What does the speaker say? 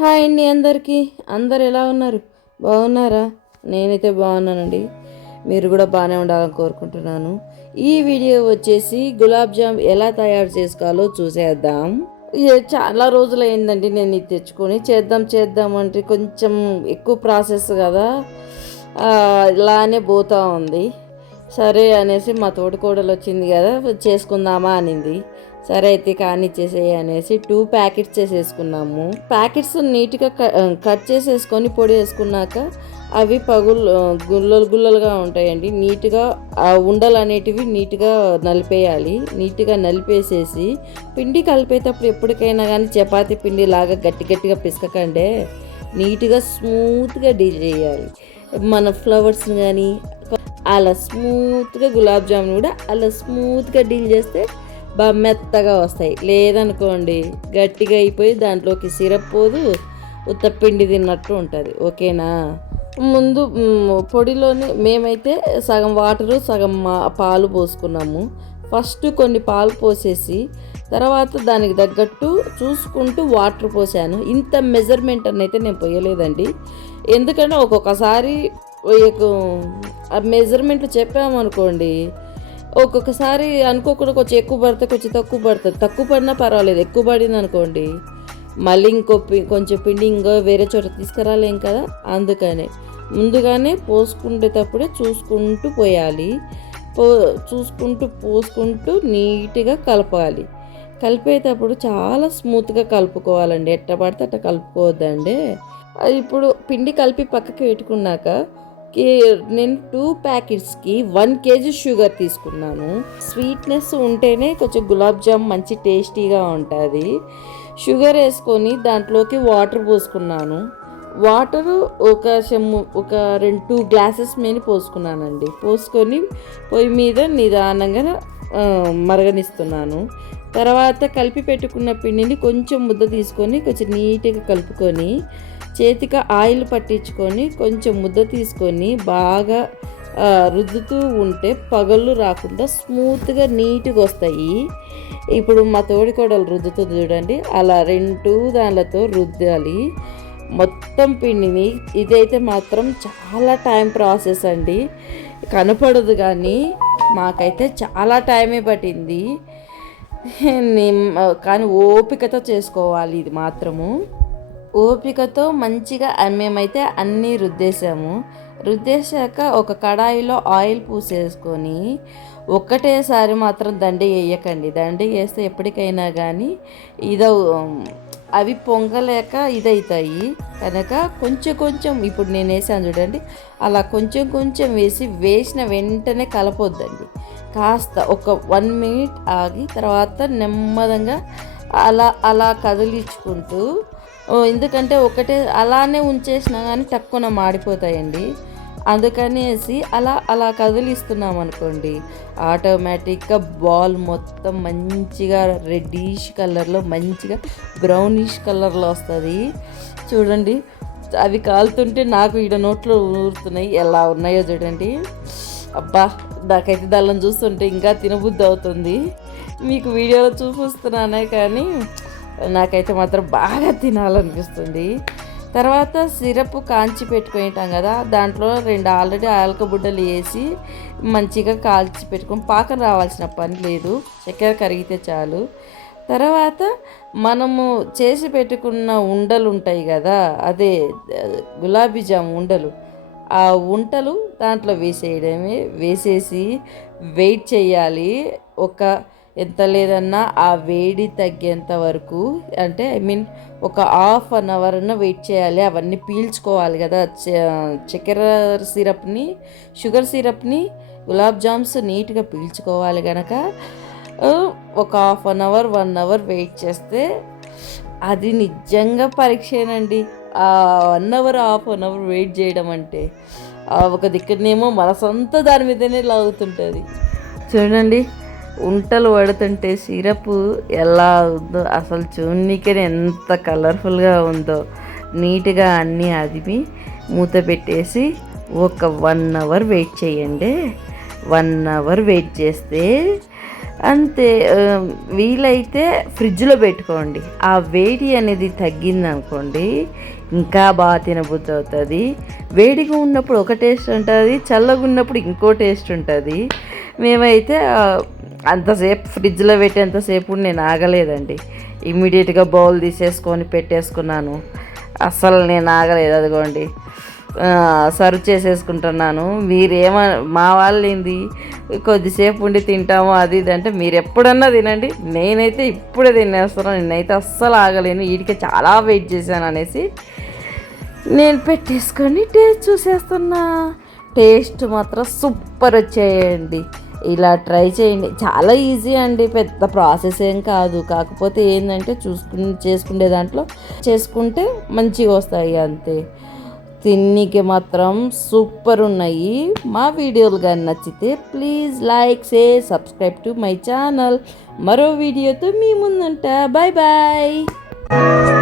Hi అండి అందరికీ. అందరు ఎలా ఉన్నారు? బాగున్నారా? నేనైతే బాగున్నానండి. మీరు కూడా బాగానే ఉండాలని కోరుకుంటున్నాను. ఈ వీడియో వచ్చేసి గులాబ్ జామ్ ఎలా తయారు చేసుకోవాలో చూసేద్దాం. ఇది చాలా రోజులు అయిందండి నేను ఇది తెచ్చుకొని. చేద్దాం చేద్దాం అంటే కొంచెం ఎక్కువ ప్రాసెస్ కదా. ఇలానే పోతూ ఉంది. సరే అనేసి మా తోటికోడలు వచ్చింది కదా చేసుకుందామా అనింది. సరే అయితే కానిచ్చేసేయి అనేసి టూ ప్యాకెట్స్ చేసేసుకున్నాము. ప్యాకెట్స్ నీట్గా క- కట్ చేసేసుకొని పొడి వేసుకున్నాక అవి పగులు గుల్లలు గుల్లలుగా ఉంటాయండి. నీట్గా ఆ ఉండలు అనేటివి నీట్గా నలిపేయాలి. నీట్గా నలిపేసేసి పిండి కలిపేటప్పుడు ఎప్పటికైనా కానీ చపాతీ పిండి లాగా గట్టి గట్టిగా పిసకకండే నీట్గా స్మూత్గా డీల్ చేయాలి. మన ఫ్లవర్స్ని కానీ అలా స్మూత్గా గులాబ్ జామున్ కూడా అలా స్మూత్గా డీల్ చేస్తే బాగా మెత్తగా వస్తాయి. లేదనుకోండి గట్టిగా అయిపోయి దాంట్లోకి సిరప్ పోదు ఉత్తపిండి తిన్నట్టు ఉంటుంది. ఓకేనా? ముందు పొడిలోనే మేమైతే సగం వాటరు సగం మా- పాలు పోసుకున్నాము. ఫస్ట్ కొన్ని పాలు పోసేసి తర్వాత దానికి తగ్గట్టు చూసుకుంటూ వాటర్ పోసాను. ఇంత మెజర్మెంట్ అని అయితే నేను పోయలేదండి. ఎందుకంటే ఒక్కొక్కసారి మెజర్మెంట్లు చెప్పామనుకోండి ఒక్కొక్కసారి అనుకోకుండా కొంచెం ఎక్కువ పడితే కొంచెం తక్కువ పడుతుంది. తక్కువ పడినా పర్వాలేదు ఎక్కువ పడింది అనుకోండి మళ్ళీ ఇంకో పి- కొంచెం పిండి ఇంకో వేరే చోట తీసుకురాలేం కదా? అందుకనే. ముందుగానే పోసుకునేటప్పుడే చూసుకుంటూ పోయాలి. పో చూసుకుంటూ పోసుకుంటూ నీట్గా కలపాలి. కలిపేటప్పుడు చాలా స్మూత్గా కలుపుకోవాలండి. ఎట్ట పడితే అట్ట కలుపుకోవద్దండి. అది ఇప్పుడు పిండి కలిపి పక్కకి పెట్టుకున్నాక కే- నేను టూ ప్యాకెట్స్కి వన్ కేజీ షుగర్ తీసుకున్నాను. స్వీట్నెస్ ఉంటేనే కొంచెం గులాబ్ జామ్ మంచి టేస్టీగా ఉంటుంది. షుగర్ వేసుకొని దాంట్లోకి వాటర్ పోసుకున్నాను. వాటర్ ఒక చెమ్ము ఒక రెండు టూ గ్లాసెస్ మీద పోసుకున్నానండి. పోసుకొని పొయ్యి మీద నిదానంగా మరగనిస్తున్నాను. తర్వాత కలిపి పెట్టుకున్న పిండిని కొంచెం ముద్ద తీసుకొని కొంచెం నీట్గా కలుపుకొని చేతికి ఆయిల్ పట్టించుకొని కొంచెం ముద్ద తీసుకొని బాగా రుద్దుతూ ఉంటే పగళ్ళు రాకుండా స్మూత్గా నీట్గా వస్తాయి ఇప్పుడు మా తోడికోడలు రుద్దుతుంది చూడండి. అలా రెండు దానిలతో రుద్దాలి. మొత్తం పిండిని. ఇదైతే మాత్రం చాలా టైం ప్రాసెస్ అండి. కనపడదు కానీ మాకైతే చాలా టైమే పట్టింది. నేను- కానీ ఓపికతో చేసుకోవాలి ఇది మాత్రము. ఓపికతో మంచిగా మేమైతే అన్నీ రుద్దేశాము. రుద్దేశాక ఒక కడాయిలో ఆయిల్ పూసేసుకొని ఒక్కటేసారి మాత్రం దండి వేయకండి. దండి వేస్తే ఎప్పటికైనా కానీ ఇదవు అవి పొంగలేక ఇదవుతాయి కనుక కొంచెం కొంచెం ఇప్పుడు నేను వేసాను చూడండి. అలా కొంచెం కొంచెం వేసి వేసిన వెంటనే కలపొద్దండి. కాస్త ఒక వన్ మినిట్ ఆగి తర్వాత నెమ్మదంగా అలా అలా కదిలించుకుంటూ ఎందుకంటే ఒకటే అలానే ఉంచేసినా కానీ తక్కువ మాడిపోతాయండి. అందుకనేసి అలా అలా కదిలిస్తున్నాం అనుకోండి. ఆటోమేటిక్గా బాల్ మొత్తం మంచిగా రెడ్డిష్ కలర్లో మంచిగా బ్రౌనిష్ కలర్లో వస్తుంది. చూడండి అవి కాలుతుంటే నాకు ఈడ నోట్లో ఊరుతున్నాయి. ఎలా ఉన్నాయో చూడండి. అబ్బా నాకైతే దాళ్ళని చూస్తుంటే ఇంకా తినబుద్ధి అవుతుంది. మీకు వీడియోలో చూపిస్తున్నానే కానీ నాకైతే మాత్రం బాగా తినాలనిపిస్తుంది. తర్వాత సిరప్ కాంచి పెట్టుకుంటాం కదా దాంట్లో రెండు ఆల్రెడీ ఆల్కబుడ్డలు వేసి మంచిగా కాల్చి పెట్టుకొని పాకం రావాల్సిన పని లేదు చక్కెర కరిగితే చాలు. తర్వాత మనము చేసి పెట్టుకున్న ఉండలు ఉంటాయి కదా అదే గులాబీ జామ్ ఉండలు ఆ ఉంటలు దాంట్లో వేసేయడమే వేసేసి వెయిట్ చేయాలి. ఒక ఎంత లేదన్నా ఆ వేడి తగ్గేంత వరకు అంటే ఐ మీన్ ఒక హాఫ్ అన్ అవర్ వెయిట్ చేయాలి. అవన్నీ పీల్చుకోవాలి కదా. చ- చక్కెర సిరప్ని షుగర్ సిరప్ని గులాబ్ జామ్స్ నీట్గా పీల్చుకోవాలి కనుక ఒక half an hour one hour wait చేస్తే అది నిజంగా పరీక్షేనండి. ఆ one hour half an hour wait చేయడం అంటే ఒక దిక్కునేమో మన సొంత దాని మీదనే లాగుతుంటుంది. చూడండి ఉంటలు పడుతుంటే సిరప్ ఎలా ఉందో అసలు చూడనీకే ఎంత కలర్ఫుల్గా ఉందో. నీట్గా అన్నీ అదిమి మూత పెట్టేసి ఒక వన్ అవర్ వెయిట్ చేయండి. వన్ అవర్ వెయిట్ చేస్తే అంతే వీలైతే ఫ్రిడ్జ్లో పెట్టుకోండి. ఆ వేడి అనేది తగ్గిందనుకోండి ఇంకా బాగా తినబుద్ధి అవుతుంది వేడిగా ఉన్నప్పుడు ఒక టేస్ట్ ఉంటుంది చల్లగా ఉన్నప్పుడు ఇంకో టేస్ట్ ఉంటుంది. మేమైతే అంతసేపు ఫ్రిడ్జ్లో పెట్టేంతసేపు నేను ఆగలేదండి. ఇమ్మీడియట్గా బౌల్ తీసేసుకొని పెట్టేసుకున్నాను. అస్సలు నేను ఆగలేదు అదిగోండి. సర్వ్ చేసేసుకుంటున్నాను. మీరేమ మా వాళ్ళు ఏంది? కొద్దిసేపు ఉండి తింటాము అది ఇది అంటే మీరు ఎప్పుడన్నా తినండి. నేనైతే ఇప్పుడే తినేస్తాను నేనైతే అస్సలు ఆగలేను. వీటికి చాలా వెయిట్ చేశాను అనేసి నేను పెట్టేసుకొని టేస్ట్ చూసేస్తున్నా. టేస్ట్ మాత్రం సూపర్ వచ్చాయండి. ఇలా ట్రై చేయండి. చాలా ఈజీ అండి. పెద్ద ప్రాసెస్ ఏం కాదు. కాకపోతే ఏంటంటే చూసుకుని చేసుకునే దాంట్లో చేసుకుంటే మంచిగా వస్తాయి అంతే. తిన్నికి మాత్రం సూపర్ ఉన్నాయి. మా వీడియోలు కానీ నచ్చితే please like share subscribe to my channel. మరో వీడియోతో మీ ముందుంటా. Bye bye.